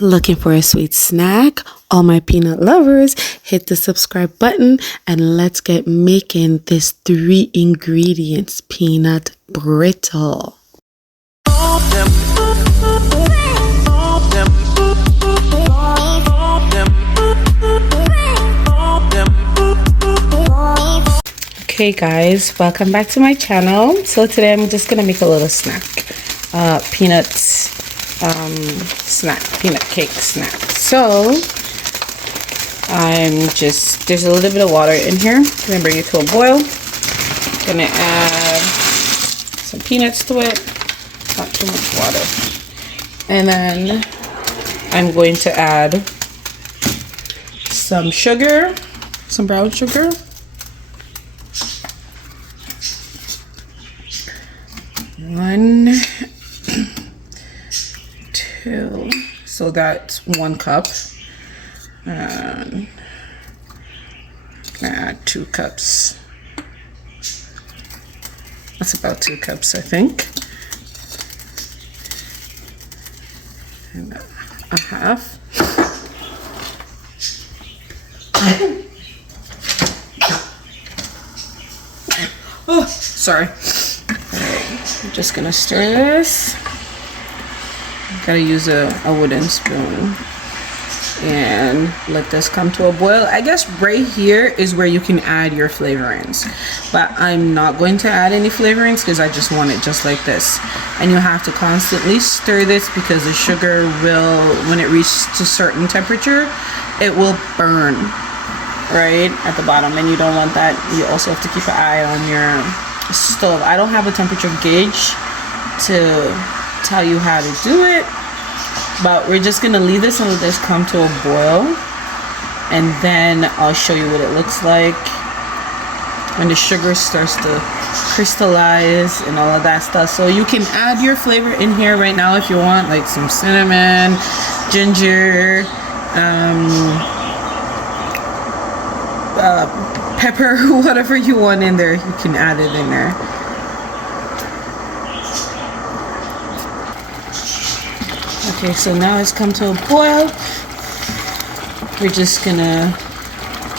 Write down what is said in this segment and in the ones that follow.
Looking for a sweet snack? All my peanut lovers, hit the subscribe button and let's get making this 3 ingredients peanut brittle. Okay guys, welcome back to my channel. So today I'm just gonna make a little snack, peanuts snack, peanut cake snack. So there's a little bit of water in here. I'm gonna bring it to a boil. Gonna add some peanuts to it, not too much water, and then I'm going to add some sugar, some brown sugar. One, two, so that's 1 cup, and add 2 cups. That's about 2 cups, I think, and a half. Oh, sorry. I'm just gonna stir this. Gotta use a wooden spoon and let this come to a boil. I guess right here is where you can add your flavorings, but I'm not going to add any flavorings because I just want it just like this. And you have to constantly stir this because the sugar will, when it reaches a certain temperature, it will burn right at the bottom, and you don't want that. You also have to keep an eye on your stove. I don't have a temperature gauge to tell you how to do it, but we're just gonna leave this and let this come to a boil, and then I'll show you what it looks like when the sugar starts to crystallize and all of that stuff. So you can add your flavor in here right now if you want, like some cinnamon, ginger, pepper, whatever you want in there, you can add it in there. Okay, so now it's come to a boil. We're just gonna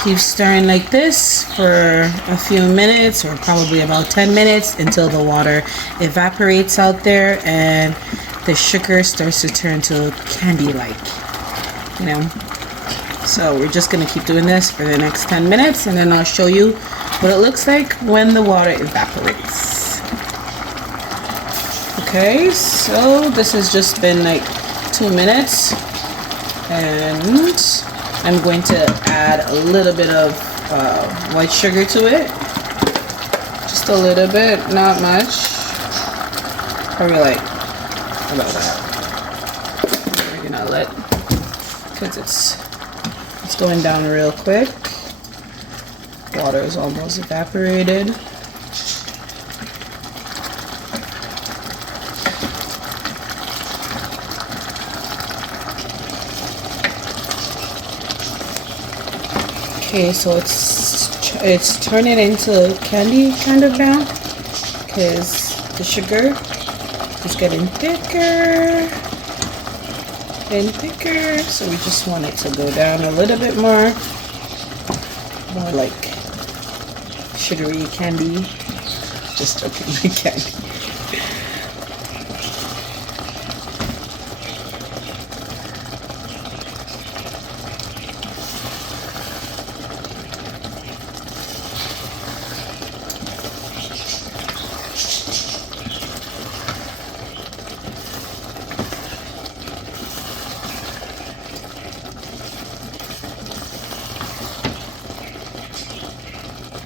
keep stirring like this for a few minutes, or probably about 10 minutes, until the water evaporates out there and the sugar starts to turn to candy-like, you know. So we're just gonna keep doing this for the next 10 minutes, and then I'll show you what it looks like when the water evaporates. Okay, so this has just been like 2 minutes, and I'm going to add a little bit of white sugar to it. Just a little bit, not much. Probably like about that. We're gonna let, because it's going down real quick. Water is almost evaporated. Okay, so it's turning into candy kind of now, because the sugar is getting thicker and thicker, so we just want it to go down a little bit more like sugary candy. Just joking, like candy.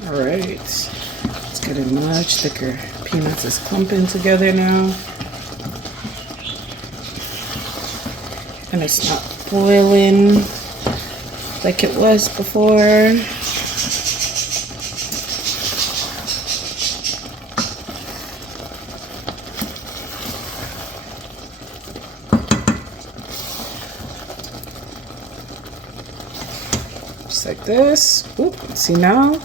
Alright, it's getting much thicker. Peanuts is clumping together now, and it's not boiling like it was before. Just like this. Oop, see now?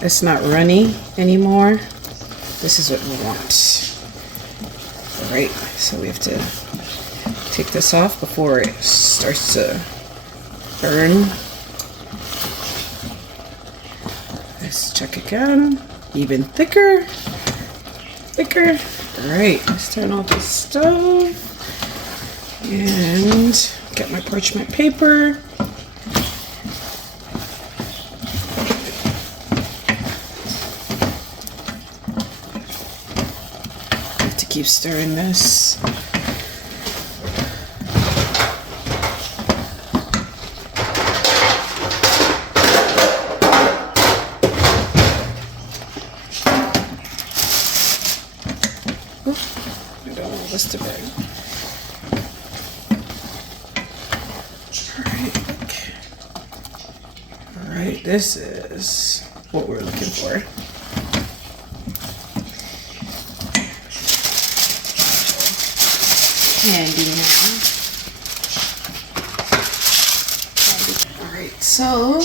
It's not runny anymore. This is what we want. Alright, so we have to take this off before it starts to burn. Let's check again. Even thicker. Thicker. Alright, let's turn off the stove and get my parchment paper. I have to keep stirring this. To bed. All right, this is what we're looking for. Candy now. All right, so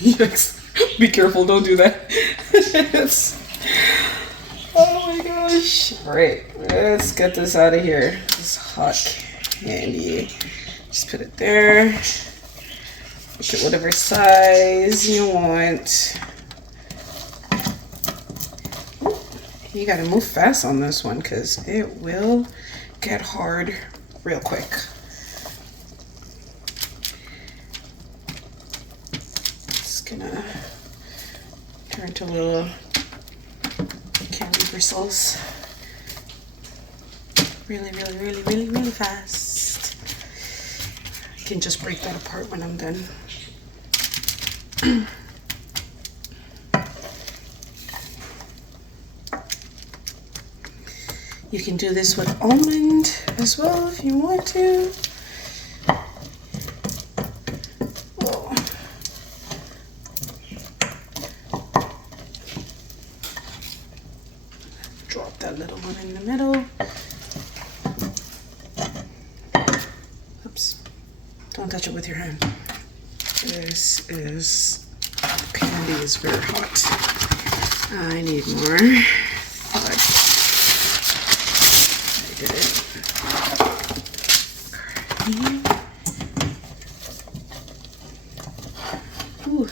yikes! Be careful! Don't do that. Oh my gosh. Alright, let's get this out of here. This hot candy. Just put it there. Make it whatever size you want. You gotta move fast on this one because it will get hard real quick. Just gonna turn to little candy bristles really fast. I can just break that apart when I'm done. You can do this with almond as well if you want to. Drop that little one in the middle. Oops. Don't touch it with your hand. This is, candy is very hot. I need more. But I did it. Ooh.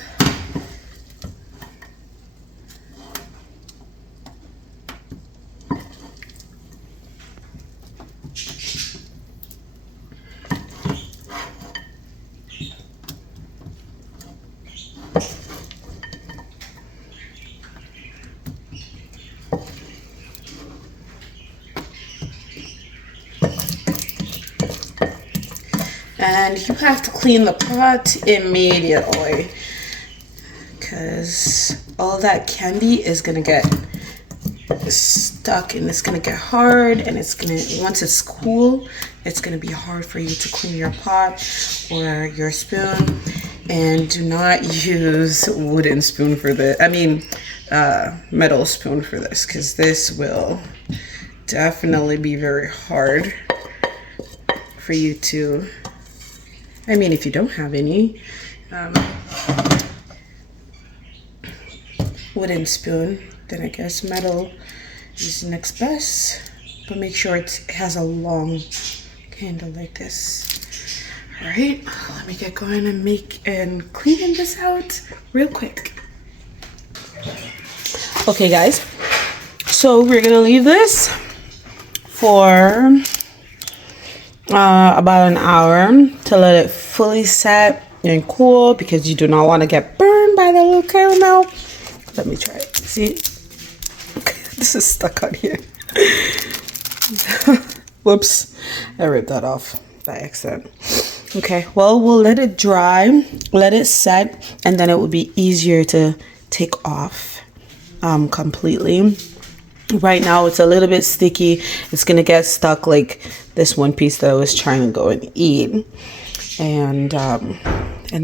And you have to clean the pot immediately because all that candy is gonna get stuck and it's gonna get hard, and it's gonna, once it's cool, it's gonna be hard for you to clean your pot or your spoon. And do not use wooden spoon for this. I mean, metal spoon for this, because this will definitely be very hard for you to, I mean, if you don't have any wooden spoon, then I guess metal is next best. But make sure it has a long handle like this. All right, let me get going and cleaning this out real quick. Okay, guys, so we're gonna leave this for about an hour to let it fully set and cool, because you do not want to get burned by the little caramel. Let me try it. See, this is stuck on here. Whoops, I ripped that off by accident. Okay, well, we'll let it dry, let it set, and then it will be easier to take off completely. Right now it's a little bit sticky. It's gonna get stuck like this one piece that I was trying to go and eat. And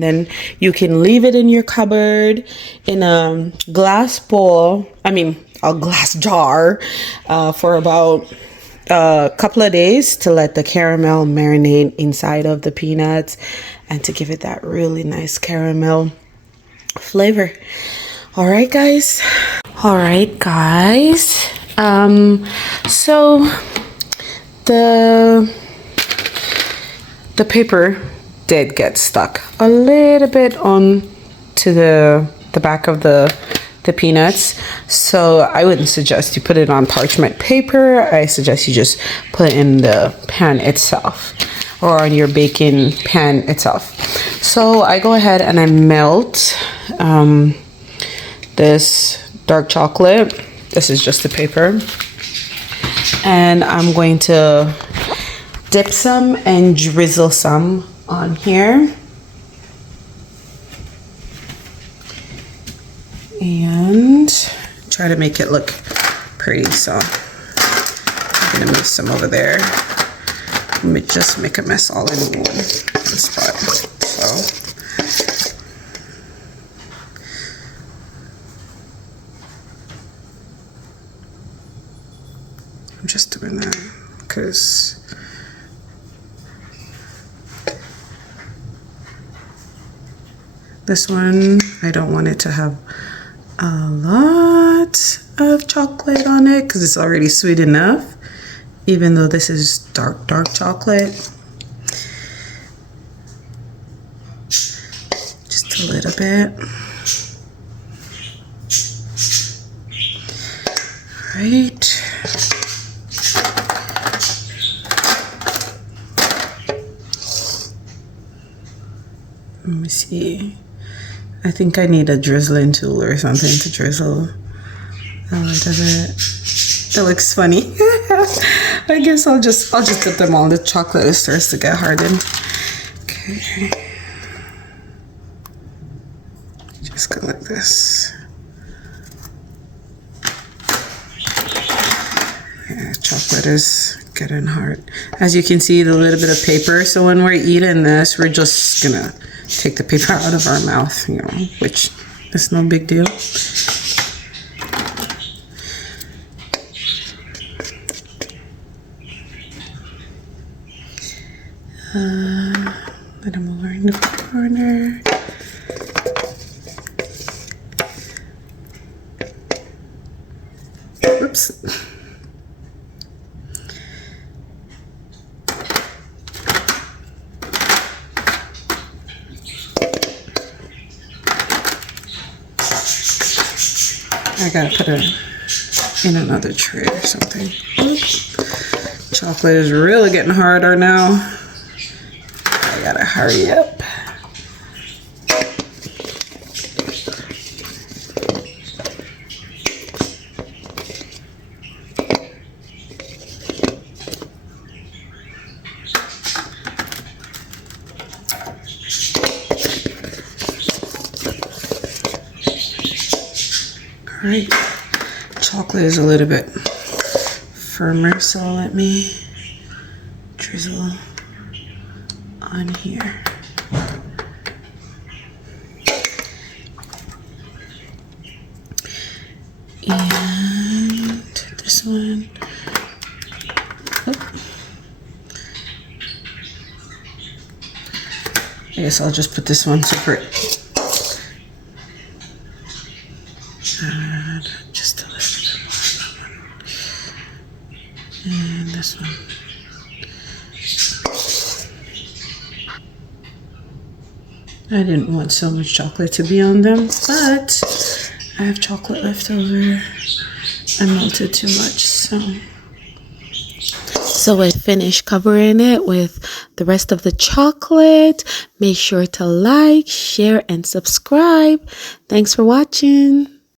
then you can leave it in your cupboard in a glass bowl, I mean a glass jar, for about a couple of days to let the caramel marinate inside of the peanuts and to give it that really nice caramel flavor. All right, guys. So the paper did get stuck a little bit on to the back of the peanuts, so I wouldn't suggest you put it on parchment paper. I suggest you just put it in the pan itself or on your baking pan itself. So I go ahead and I melt this dark chocolate. This is just the paper, and I'm going to dip some and drizzle some on here. And try to make it look pretty. So I'm gonna move some over there. Just make a mess all in one spot. So I'm just doing that because this one, I don't want it to have a lot of chocolate on it because it's already sweet enough, even though this is dark chocolate. Just a little bit. Right. Let me see. I think I need a drizzling tool or something to drizzle a little bit. It looks funny. I guess I'll just put them on the chocolate. It starts to get hardened. Okay. Just go like this. Yeah, chocolate is getting hard. As you can see, the little bit of paper. So when we're eating this, we're just gonna take the paper out of our mouth, you know, which is no big deal. Let them over in the corner. Oops. I gotta put it in another tray or something. Oops. Chocolate is really getting harder now. I gotta hurry up. All right, chocolate is a little bit firmer, so let me drizzle on here. And this one. Oh. I guess I'll just put this one separate. Add just a little bit more. And this one. I didn't want so much chocolate to be on them, but I have chocolate left over. I melted too much, so I finished covering it with the rest of the chocolate. Make sure to like, share, and subscribe. Thanks for watching.